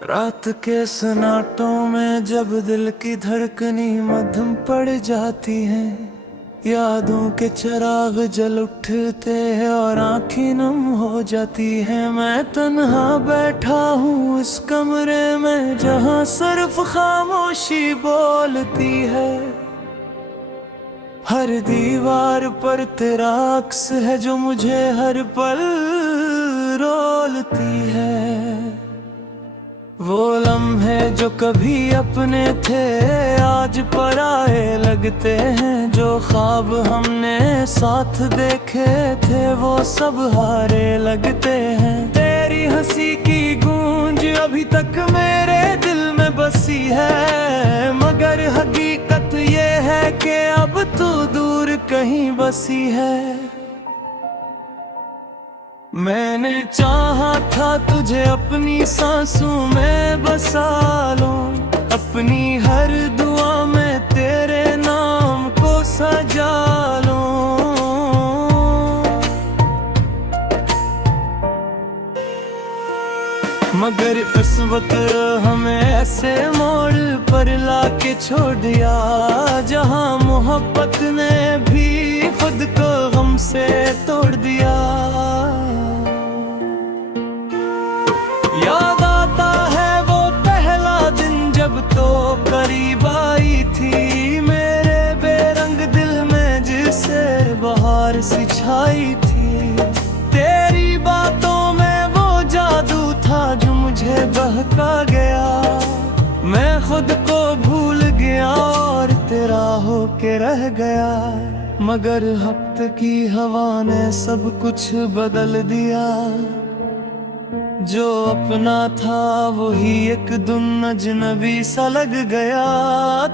रात के सन्नाटों में जब दिल की धड़कनी मध्यम पड़ जाती है, यादों के चिराग जल उठते हैं और आंखें नम हो जाती है। मैं तन्हा बैठा हूँ इस कमरे में जहाँ सिर्फ खामोशी बोलती है। हर दीवार पर तेरा अक्स है जो मुझे हर पल रोलती है। वो लम्हे जो कभी अपने थे आज पराए लगते हैं। जो ख्वाब हमने साथ देखे थे वो सब हारे लगते हैं। तेरी हंसी की गूंज अभी तक मेरे दिल में बसी है, मगर हकीकत ये है कि अब तू दूर कहीं बसी है। मैंने चाहा था तुझे अपनी सांसों में बसा लूं, अपनी हर दुआ में तेरे नाम को सजा लूं। मगर किस्मत हमें ऐसे मोड़ पर लाके छोड़ दिया, जहां मोहब्बत ने भी खुद को गम से तोड़ दिया। याद आता है वो पहला दिन जब तो करीब आई थी मेरे बेरंग दिल में, जिसे बहार सी छाई थी। तेरी बातों में वो जादू था जो मुझे बहका गया। मैं खुद को भूल गया और तेरा होके रह गया। मगर हफ्ते की हवा ने सब कुछ बदल दिया। जो अपना था वही एक दिन अजनबी सा लग गया।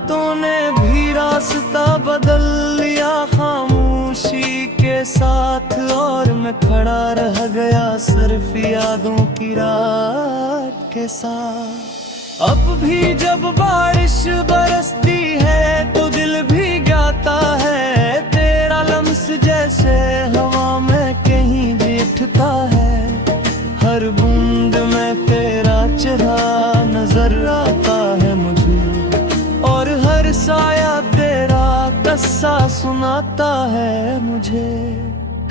तूने भी रास्ता बदल लिया खामोशी के साथ, और मैं खड़ा रह गया सिर्फ यादों की रात के साथ। अब भी जब बारिश बरसती है तो दिल भी गाता है। तेरा लम्स जैसे हवा में कहीं उठता है। हर बूंद में तेरा चेहरा नजर आता है मुझे, और हर साया तेरा किस्सा सुनाता है मुझे।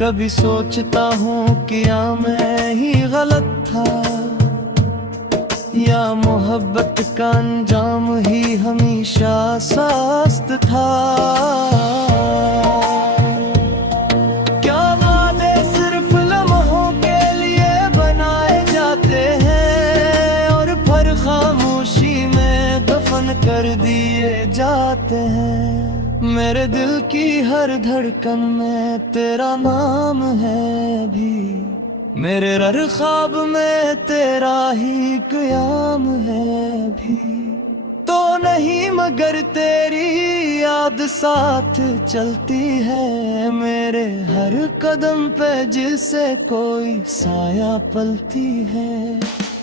कभी सोचता हूँ कि या मैं ही गलत था, या मोहब्बत का अंजाम ही हमेशा सास्त था। क्या वादे सिर्फ लम्हों के लिए बनाए जाते हैं, और फिर खामोशी में दफन कर दिए जाते हैं। मेरे दिल की हर धड़कन में तेरा नाम है भी, मेरे हर ख्वाब में तेरा ही क़याम है भी। तो नहीं मगर तेरी याद साथ चलती है मेरे हर कदम पे, जिसे कोई साया पलती है।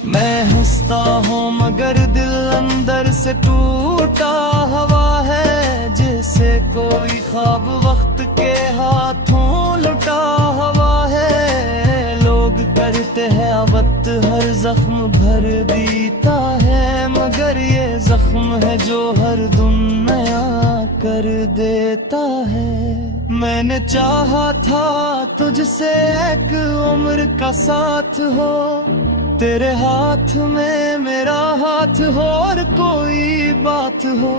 मैं हंसता हूँ मगर दिल अंदर से टूटा हुआ है, जैसे कोई ख्वाब वक्त के हाथों लुटा हुआ है। लोग करते हैं अवत हर जख्म भर देता है, मगर ये जख्म है जो हर दम नया कर देता है। मैंने चाहा था तुझसे एक उम्र का साथ हो, तेरे हाथ में मेरा हाथ हो और कोई बात हो।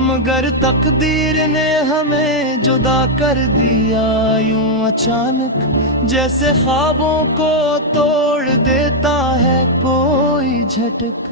मगर तकदीर ने हमें जुदा कर दिया यूं अचानक, जैसे ख्वाबों को तोड़ देता है कोई झटक।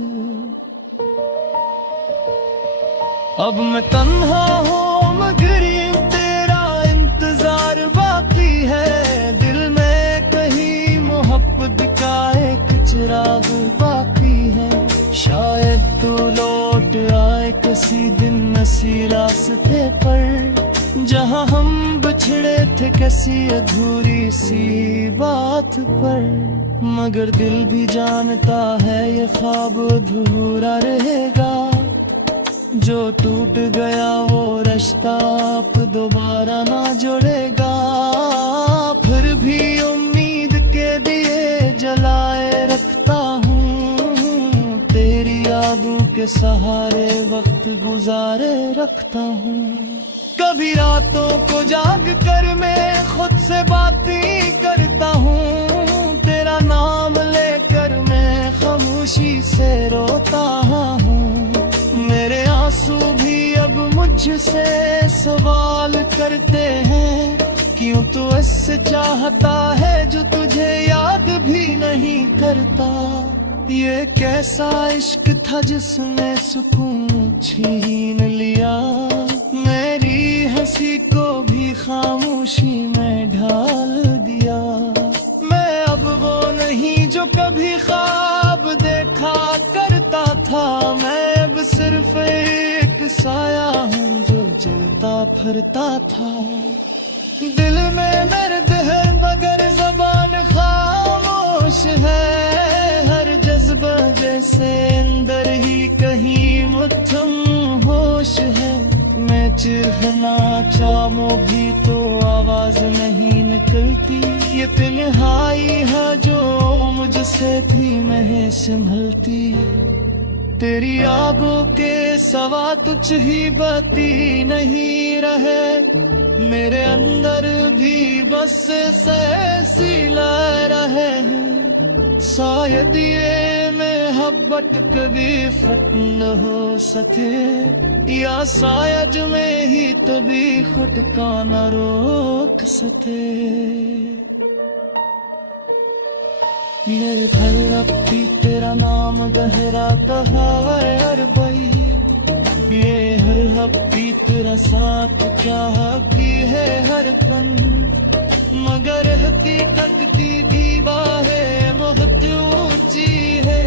अब मैं तन्हा हूँ मगर यूं तेरा इंतजार बाकी है। दिल में कहीं मोहब्बत का एक चिराग बाकी है। शायद तू लौट आए किसी दिन इसी रास्ते पर, जहाँ हम बिछड़े थे किसी अधूरी सी बात पर। मगर दिल भी जानता है ये ख्वाब अधूरा रहेगा, जो टूट गया वो रिश्ता आप दोबारा ना जुड़ेगा। फिर भी उम्मीद के दिए जलाए रखता हूँ तेरे के सहारे वक्त गुजारे रखता हूँ। कभी रातों को जाग कर मैं खुद से बातें करता हूँ। तेरा नाम लेकर मैं खामोशी से रोता हूँ। मेरे आंसू भी अब मुझसे सवाल करते हैं, क्यों तू ऐसे चाहता है जो तुझे याद भी नहीं करता। ये कैसा इश्क था जिसने सुकून छीन लिया, मेरी हंसी को भी खामोशी में ढाल दिया। मैं अब वो नहीं जो कभी ख्वाब देखा करता था, मैं अब सिर्फ एक साया हूँ जो जलता फिरता था। दिल में दर्द है मगर ज़बान खामोश है, हर जज्बा जैसे अंदर ही कहीं मुत्थम होश है। मैं चिढ़ना चाहूं भी तो आवाज नहीं निकलती, ये तन्हाई है जो मुझसे भी मैं संभलती। तेरी आगों के सवा तुझ ही बती नहीं रहे, मेरे अंदर भी बस ऐसी लहर है। शायद ये मोहब्बत कभी फट न हो सके, या शायद मैं ही तभी खुद का न रोक सके। मेरे घर अब भी तेरा नाम गहरा कहा है अरबई, ये हर हफ्ती तेरा साथ चाह की है हर पल। मगर हकीकत की दीवारें बहुत ऊंची है,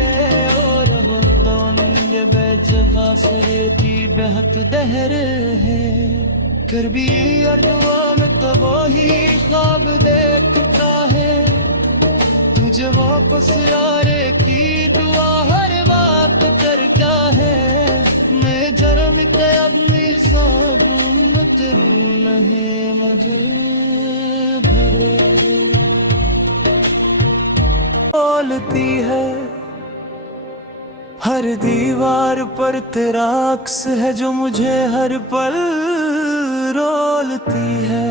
और तो नींद बेजवा से रेती बहत दहर है। कर भी और दुआ में तो वो ही ख्वाब देखता है, तुझे वापस यारे की दुआ हर बात करता है। मैं जरम के अब मेरी साबुन नहीं मुझे भरे बोलती है। हर दीवार पर तेरा अक्स है जो मुझे हर पल रोलती है।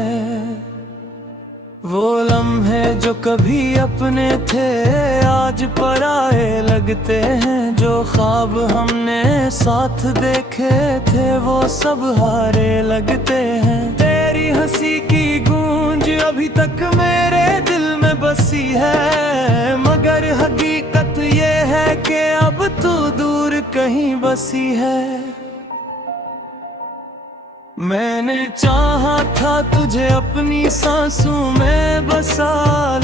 वो लम्हे जो कभी अपने थे आज पराए लगते हैं, जो ख्वाब हमने साथ देखे थे वो सब हारे लगते हैं। तेरी हंसी की गूंज अभी तक मेरे दिल में बसी है, मगर हकीकत ये है कि अब तू दूर कहीं बसी है। मैंने चाहा था तुझे अपनी सांसों में बसा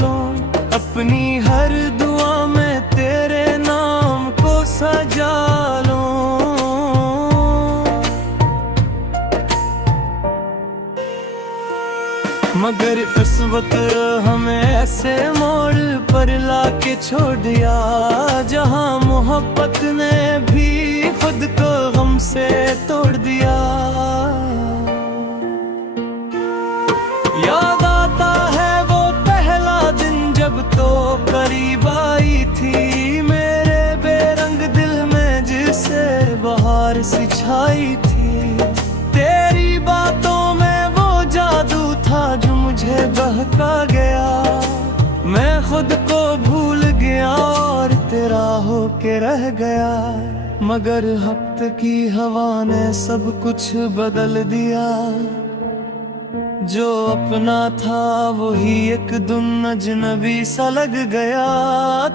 लूं, अपनी हर दुआ में तेरे नाम को सजा लूं। मगर किस्मत हमें ऐसे मोड़ पर लाके छोड़ दिया, जहां मोहब्बत ने भी खुद को गम से तोड़ दिया। याद आता है वो पहला दिन जब तो करीब आई थी, मेरे बेरंग दिल में जिसे बहार सी छाई थी। तेरी बातों में वो जादू था जो मुझे बहका गया, मैं खुद को भूल गया और तेरा होके रह गया। मगर हफ्ते की हवा ने सब कुछ बदल दिया, जो अपना था वही एक दिन अजनबी सा लग गया।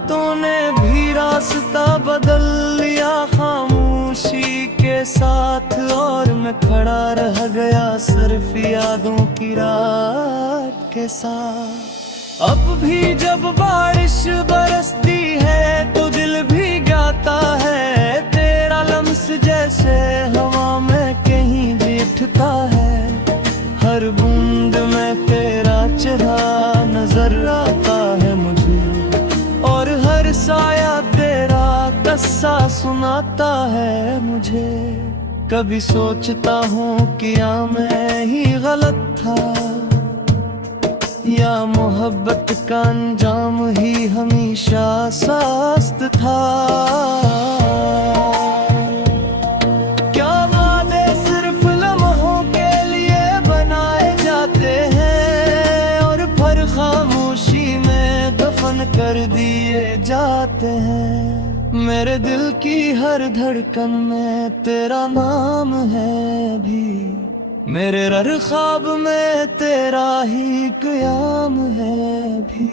तूने भी रास्ता बदल लिया खामोशी के साथ, और मैं खड़ा रह गया सिर्फ यादों की रात के साथ। अब भी जब बारिश बरसती है तो दिल भी गाता है, तेरा लम्स जैसे हवा में कहीं जीठता है। हर बूंद में तेरा चेहरा नजर आता है मुझे, और हर साया तेरा किस्सा सुनाता है मुझे। कभी सोचता हूँ कि या मैं ही गलत था, या मोहब्बत का अंजाम ही हमेशा सास्त था। दफन कर दिए जाते हैं। मेरे दिल की हर धड़कन में तेरा नाम है भी, मेरे हर ख्वाब में तेरा ही क़याम है भी।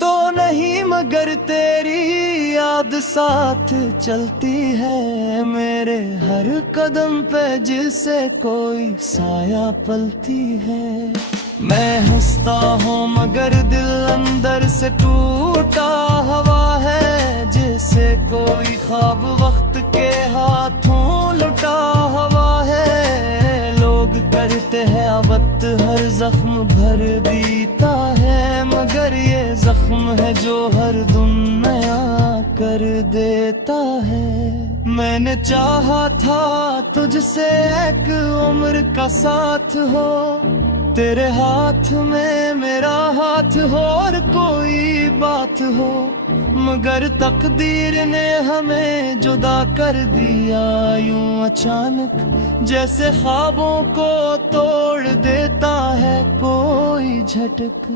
तो नहीं मगर तेरी याद साथ चलती है, मेरे हर कदम पे जिसे कोई साया पलती है। मैं हंसता हूँ मगर दिल अंदर से टूटा हुआ है, जैसे कोई ख्वाब वक्त के हाथों लुटा हुआ है। लोग करते हैं अबत हर जख्म भर देता है, मगर ये जख्म है जो हर दम नया कर देता है। मैंने चाहा था तुझसे एक उम्र का साथ हो, तेरे हाथ में मेरा हाथ हो और कोई बात हो, मगर तकदीर ने हमें जुदा कर दिया यूं अचानक, जैसे ख्वाबों को तोड़ देता है कोई झटक।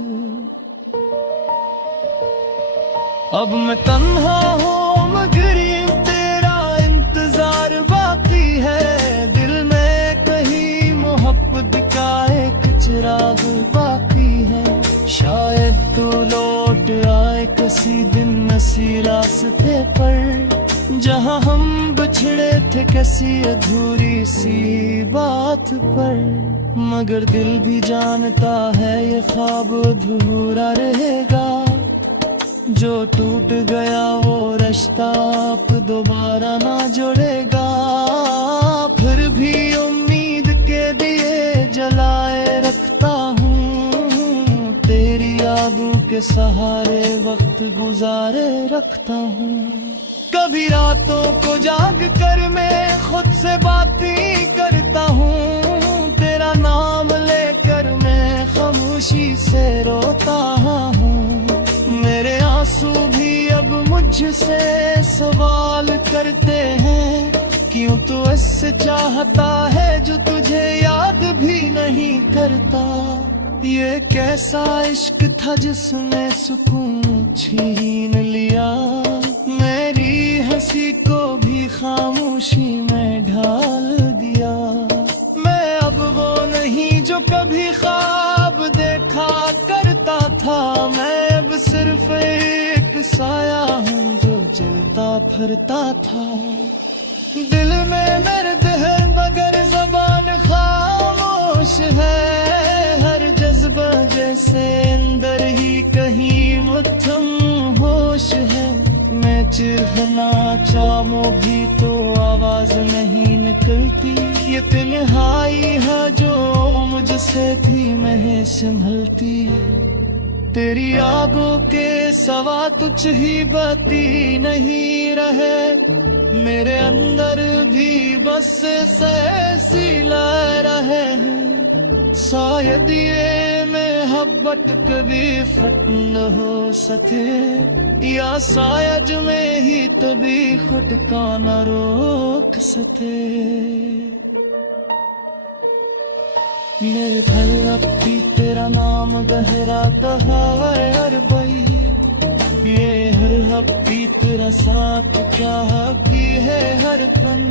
अब मैं तन्हा हूँ मगर तेरा इंतजार बाकी है, दिल में कहीं मोहब्बत का एक चिराग बाकी है। शायद तू लौट आए किसी दिन इसी रास्ते पर, जहाँ हम बिछड़े थे किसी अधूरी सी बात पर। मगर दिल भी जानता है ये ख्वाब अधूरा रहेगा, जो टूट गया वो रिश्ता आप दोबारा ना जुड़ेगा। फिर भी उम्मीद के दिए जलाए रखता हूँ, तेरी यादों के सहारे वक्त गुजारे रखता हूँ। कभी रातों को जाग कर मैं खुद से बातें करता हूँ, तेरा नाम लेकर मैं खामोशी से रोता हूँ। मेरे आंसू भी अब मुझसे सवाल करते हैं, क्यों तू ऐसे चाहता है जो तुझे याद भी नहीं करता। ये कैसा इश्क था जिसने सुकून छीन लिया, मेरी हंसी को भी खामोशी में ढाल दिया। मैं अब वो नहीं जो कभी ख्वाब देखा करता था, मैं अब सिर्फ एक साया हूँ जो जलता फिरता था। दिल में दर्द है मगर ज़बान खामोश है, हर जज्बा जैसे अंदर ही कहीं मुत्थम होश है। मैं चिढ़ना चाहूं भी तो आवाज नहीं निकलती, ये तन्हाई है जो मुझसे थी मैं संभलती। तेरी आगों के सवा तुझ ही बती नहीं रहे, मेरे अंदर भी बस ऐसी लहर है। शायद ये मोहब्बत कभी फट न हो सके, या शायद में ही तभी खुद का न रोक सके। मेरे दिल अब भी तेरा नाम गहराता है हर बई, ये हर हफ्ती तेरा साथ क्या की है हर पल।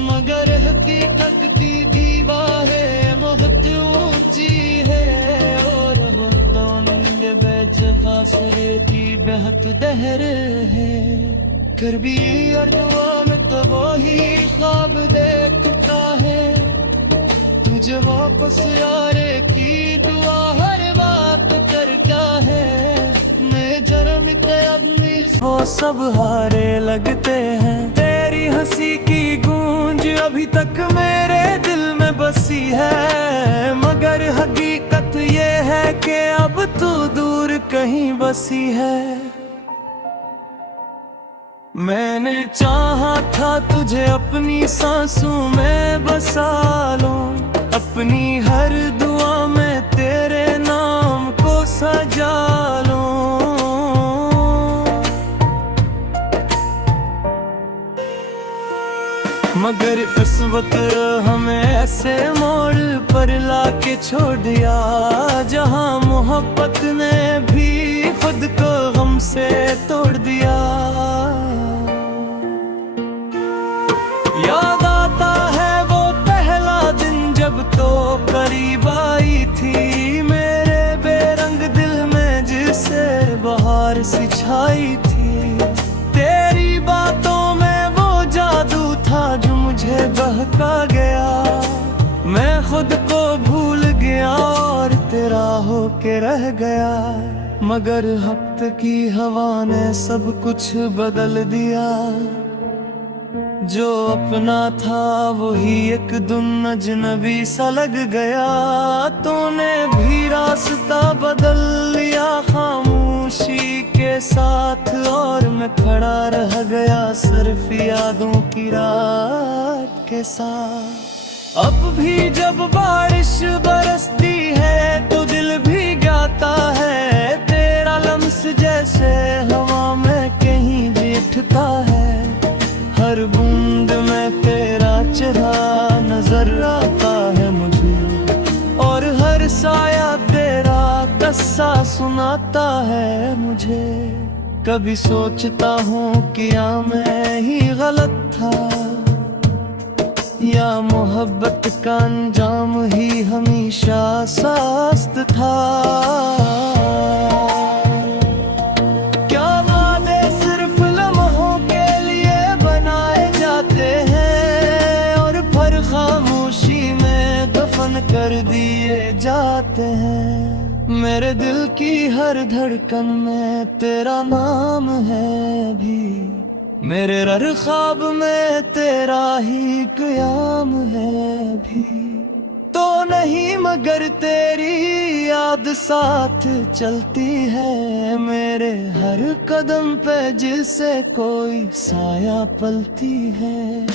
मगर हकीकत की दीवार है बहुत ऊंची है, और वो तो नीले बेजवा से दी बहत दहर है। कर भी और दुआ में तो वो ही ख्वाब देखता है, तुझे वापस यारे की दुआ हर बात कर क्या है। मैं जर्म के अपनी वो सब हारे लगते हैं, तेरी हंसी की गूंज अभी तक मेरे दिल में बसी है। मगर हकीकत ये है कि अब तू दूर कहीं बसी है। मैंने चाहा था तुझे अपनी सांसों में बसा लूं, अपनी हर दुआ में तेरे नाम को सजा लूं। मगर किस्मत हमें ऐसे मोड़ पर लाके छोड़ दिया जहां मोहब्बत ने भी खुद को गम से तोड़ दिया। याद आता है वो पहला दिन जब तो करीब आई थी मेरे बेरंग दिल में जिसे बहार सी छाई थी। तेरी बातों में वो जादू था जो मुझे बहका गया। मैं खुद को भूल गया और तेरा होके रह गया। मगर हफ्ते की हवा ने सब कुछ बदल दिया। जो अपना था वही एक दिन अजनबी सा लग गया। तूने भी रास्ता बदल लिया खामोशी के साथ और मैं खड़ा रह गया सिर्फ यादों की रात के साथ। अब भी जब बारिश बरसती है तो दिल भी गाता है। तेरा लम्स जैसे हवा में कहीं बैठता है। हर बूंद में तेरा चेहरा नजर आता है मुझे और हर साया तेरा किस्सा सुनाता है मुझे। कभी सोचता हूँ कि या मैं ही गलत था या मोहब्बत का अंजाम ही हमेशा सास्त था। क्या वादे सिर्फ लम्हों के लिए बनाए जाते हैं और फिर खामोशी में दफन कर दिए जाते हैं। मेरे दिल की हर धड़कन में तेरा नाम है भी। मेरे हर ख्वाब में तेरा ही क़याम है भी। तो नहीं मगर तेरी याद साथ चलती है मेरे हर कदम पे जिसे कोई साया पलती है।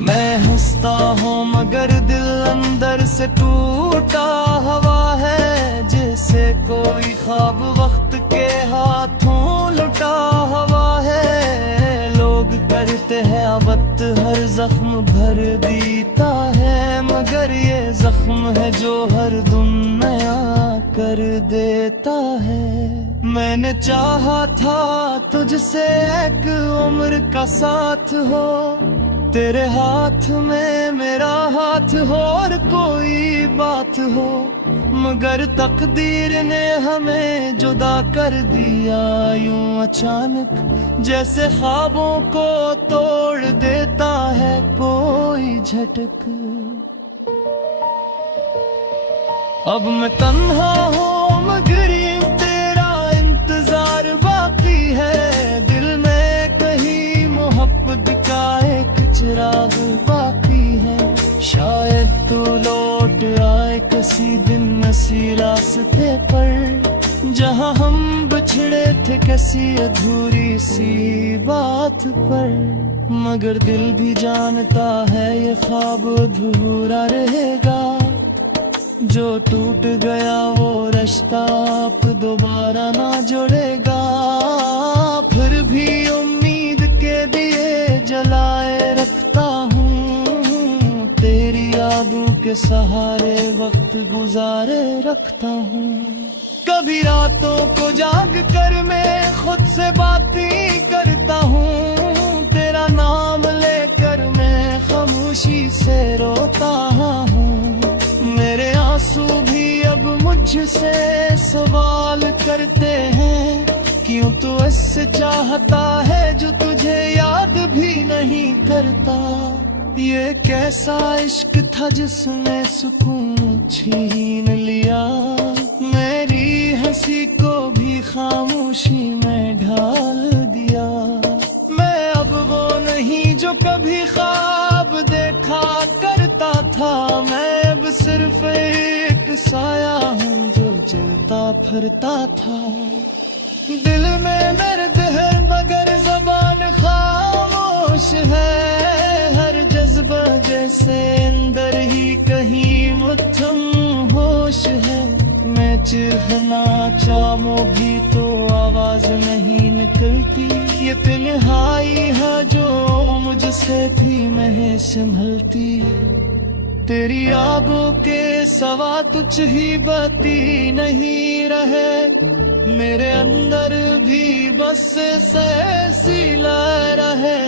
मैं हंसता हूँ मगर दिल अंदर से टूटा हुआ है। जैसे कोई ख्वाब वक्त के हाथों लुटा हुआ है। लोग करते हैं आवत हर जख्म भर देता है मगर ये जख्म है जो हर दम नया कर देता है। मैंने चाहा था तुझसे एक उम्र का साथ हो। तेरे हाथ में मेरा हाथ हो और कोई बात हो। मगर तकदीर ने हमें जुदा कर दिया यूं अचानक। जैसे ख्वाबों को तोड़ देता है कोई झटक। अब मैं तन्हा हूँ मगर तेरा इंतजार बाकी है। दिल में कहीं मोहब्बत का एक चिराग बाकी है। शायद तू लौट आए किसी दिन इसी रास्ते पर जहाँ हम बिछड़े थे किसी अधूरी सी बात पर। मगर दिल भी जानता है ये ख्वाब अधूरा रहेगा। जो टूट गया वो रिश्ता अब दोबारा ना जुड़ेगा। फिर भी उम्मीद के दिए जलाए रखता हूँ। तेरी यादों के सहारे वक्त गुजारे रखता हूँ। कभी रातों को जाग कर मैं खुद से बातें करता हूँ। तेरा नाम लेकर मैं खामोशी से रोता हूँ। मेरे आंसू भी अब मुझसे सवाल करते हैं। क्यों तू इससे चाहता है जो तुझे याद भी नहीं करता। ये कैसा इश्क था जिसने सुकून छीन लिया। मेरी हंसी को भी खामोशी में ढाल दिया। मैं अब वो नहीं जो कभी ख्वाब देखा करता था। मैं अब सिर्फ एक साया हूँ जो चलता फिरता था। दिल में दर्द है मगर ज़बान खामोश है। हर जज्बा जैसे अंदर ही कहीं मुट्ठम होश है। मैं चिढ़ना चाहूं भी तो आवाज नहीं निकलती। ये तन्हाई है जो मुझसे थी मैं संभलती। तेरी यादों के सवा कुछ ही बती नहीं रहे, मेरे अंदर भी बस ऐसी लहर है।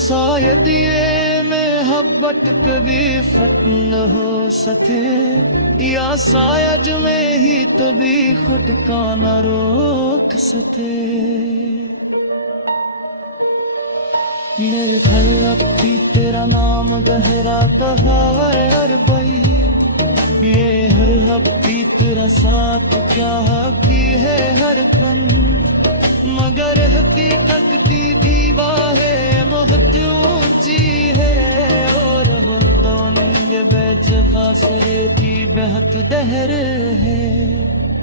शायद ये मोहब्बत कभी फट न हो सके, या शायद में ही तभी खुद का न रोक सके। मेरे घर अब भी तेरा नाम गहरा कहा है हर बई, ये हर हफ्ती तेरा साथ क्या की है हर पल, मगर हकीकत दीवा है बहुत ऊंची है, और हो तो नींद बेजवा से की बहत दहर है।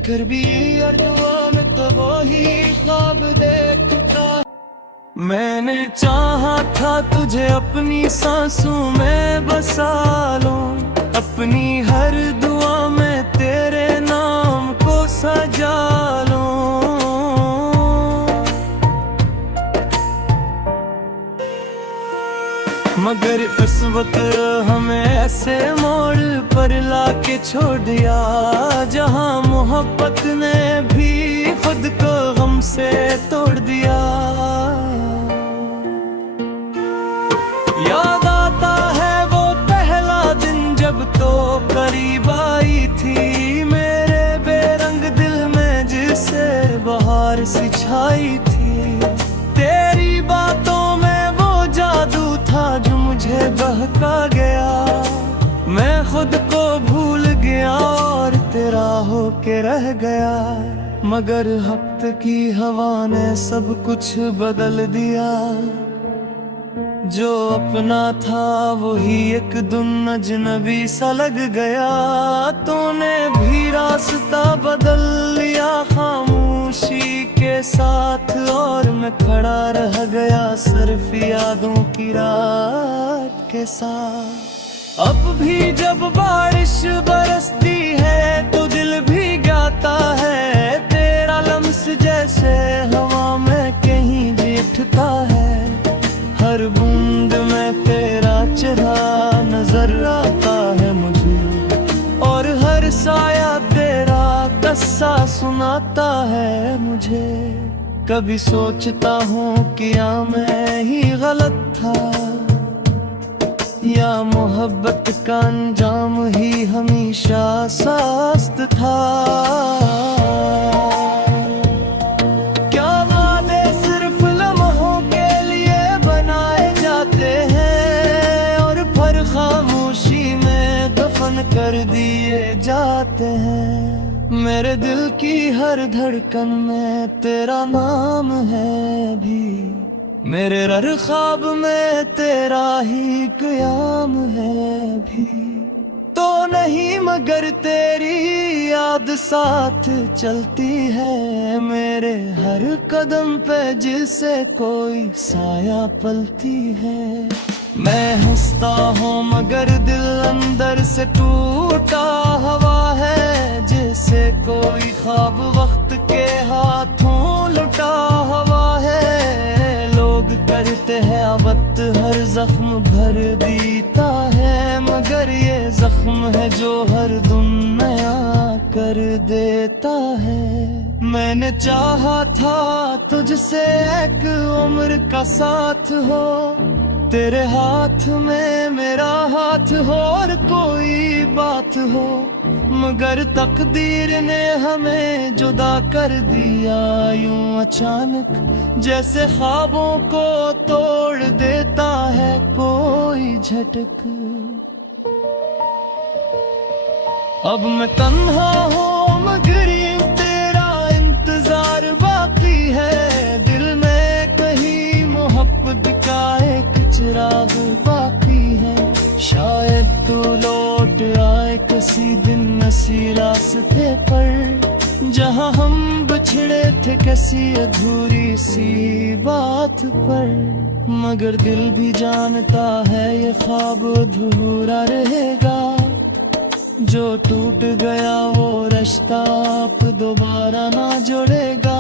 फिर भी हर दुआ में तो वही ख्वाब देखता, मैंने चाहा था तुझे अपनी सांसों में बसा लूं, अपनी हर दुआ में तेरे नाम को सजा लूं। मगर इस वक्त हमें ऐसे मोड़ पर लाके छोड़ दिया, जहां मोहब्बत ने भी खुद को गम से तोड़ दिया। याद आता है वो पहला दिन जब तो करीब आई थी, मेरे बेरंग दिल में जिसे बहार सी छाई थी। तेरी बातों में वो जादू था जो मुझे बहका गया, मैं खुद को भूल गया और तेरा होके रह गया। मगर हफ्ते की हवा ने सब कुछ बदल दिया, जो अपना था वही एक दिन अजनबी सा लग गया। तूने भी रास्ता बदल लिया खामोशी के साथ, और मैं खड़ा रह गया सिर्फ यादों की रात के साथ। अब भी जब बारिश बरसती है तो दिल भी गाता है, तेरा लम्स जैसे हवा में कहीं जीठता है। हर बूंद में तेरा चेहरा नजर आता है मुझे, और हर साया तेरा किस्सा सुनाता है मुझे। कभी सोचता हूँ कि या मैं ही गलत था, या मोहब्बत का अंजाम ही हमेशा सास्त था। क्या वादे सिर्फ लम्हों के लिए बनाए जाते हैं, और फिर खामोशी में दफन कर दिए जाते हैं। मेरे दिल की हर धड़कन में तेरा नाम है भी, मेरे हर ख्वाब में तेरा ही क़याम है भी। तो नहीं मगर तेरी याद साथ चलती है, मेरे हर कदम पे जिसे कोई साया पलती है। मैं हंसता हूँ मगर दिल अंदर से टूटा हुआ है, जैसे कोई ख्वाब वक्त के हाथों लुटा हुआ है। लोग करते हैं अवत हर जख्म भर देता है, मगर ये जख्म है जो हर दम नया कर देता है। मैंने चाहा था तुझसे एक उम्र का साथ हो, तेरे हाथ में मेरा हाथ हो और कोई बात हो, मगर तकदीर ने हमें जुदा कर दिया यूं अचानक, जैसे ख्वाबों को तोड़ देता है कोई झटक। अब मैं तन्हा हूँ मगर तेरा इंतजार बाकी है, दिल में कहीं मोहब्बत का एक चिराग बाकी है। शायद तू लौट आए किसी दिन इसी रास्ते पर, जहाँ हम बिछड़े थे किसी अधूरी सी बात पर। मगर दिल भी जानता है ये ख्वाब अधूरा रहेगा, जो टूट गया वो रिश्ता आप दोबारा ना जोड़ेगा।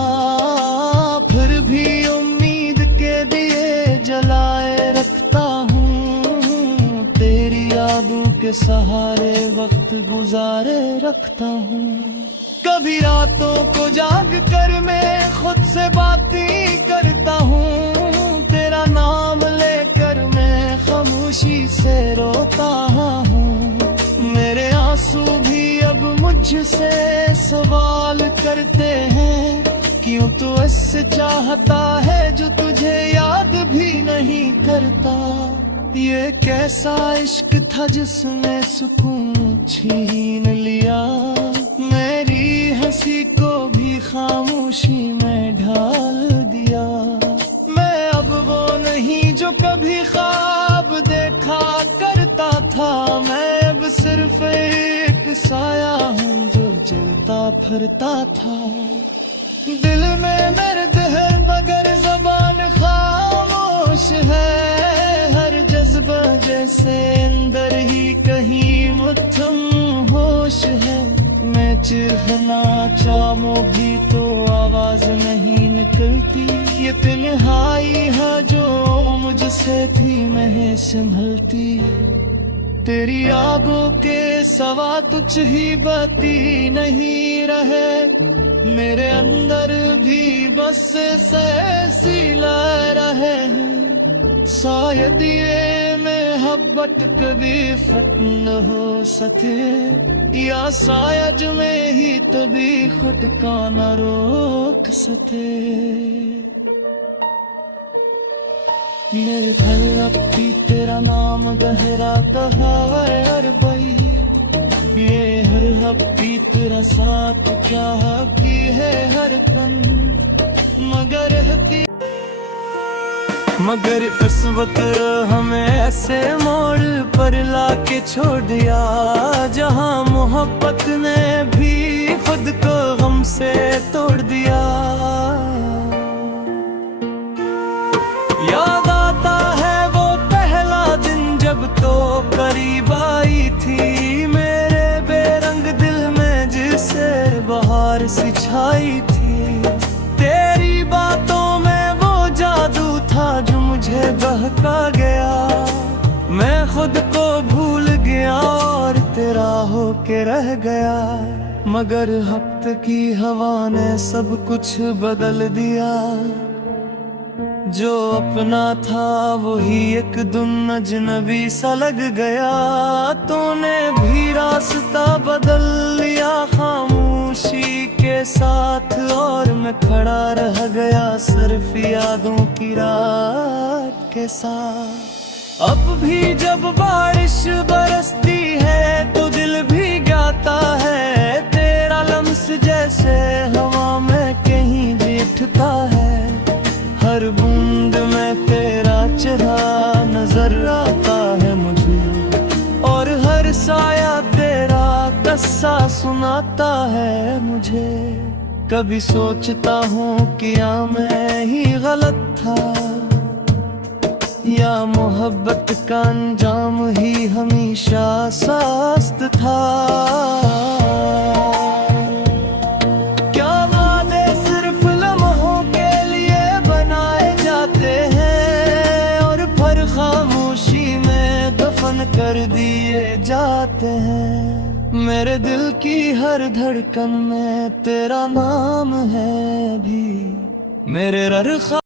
फिर भी उम्मीद के दिए जलाए रखता हूँ, तेरी यादों के के सहारे वक्त गुजारे रखता हूँ। कभी रातों को जाग कर मैं खुद से बातें करता हूँ। तेरा नाम लेकर मैं खामोशी से रोता हूँ। मेरे आंसू भी अब मुझसे सवाल करते हैं, क्यों तू ऐसे चाहता है जो तुझे याद भी नहीं करता। ये कैसा इश्क था जिसने सुकून छीन लिया, मेरी हंसी को भी खामोशी में ढाल दिया। मैं अब वो नहीं जो कभी ख्वाब देखा करता था, मैं अब सिर्फ एक साया हूँ जो जलता फिरता था। दिल में दर्द है मगर ज़बान खामोश है, हर जज्बा जैसे अंदर ही कहीं मुत्थम होश है। मैं चिढ़ना चाहूं भी तो आवाज नहीं निकलती, ये तन्हाई है जो मुझसे थी मैं संभलती। तेरी यादों के सवा तुझ ही बती नहीं रहे, मेरे अंदर भी बस ऐसी लहरें हैं। शायद ये मोहब्बत कभी खत्म हो सके, या शायद मैं ही तभी खुद का न रोक सके। मेरे घर अब भी तेरा नाम गहराता है हर बई, ये हर हफ्ती तेरा साथ क्या की है हर कम। मगर इस वक्त हमें ऐसे मोड़ पर लाके छोड़ दिया, जहां मोहब्बत ने भी खुद को गम से तोड़ दिया। याद आता है वो पहला दिन जब तो करीब आई थी, मेरे बेरंग दिल में जिसे बहार सी छाई थी। तेरी बातों में वो जादू था जो मुझे बहका गया, मैं खुद को भूल गया और तेरा होके रह गया। मगर हफ्ते की हवा ने सब कुछ बदल दिया, जो अपना था वही एक दिन अजनबी सा लग गया। तूने भी रास्ता बदल लिया खामोशी के साथ, और मैं खड़ा रह गया सिर्फ यादों की रात के साथ। अब भी जब बारिश बरसती है तो दिल भी गाता है, तेरा लम्स जैसे हवा में कहीं जीठता है। हर बूंद में तेरा चेहरा नजर आता है मुझे, और हर साया तेरा किस्सा सुनाता है मुझे। कभी सोचता हूँ कि या मैं ही गलत था, या मोहब्बत का अंजाम ही हमेशा सास्त था। क्या वादे सिर्फ लम्हों के लिए बनाए जाते हैं, और फिर खामोशी में दफन कर दिए जाते हैं। मेरे दिल की हर धड़कन में तेरा नाम है भी, मेरे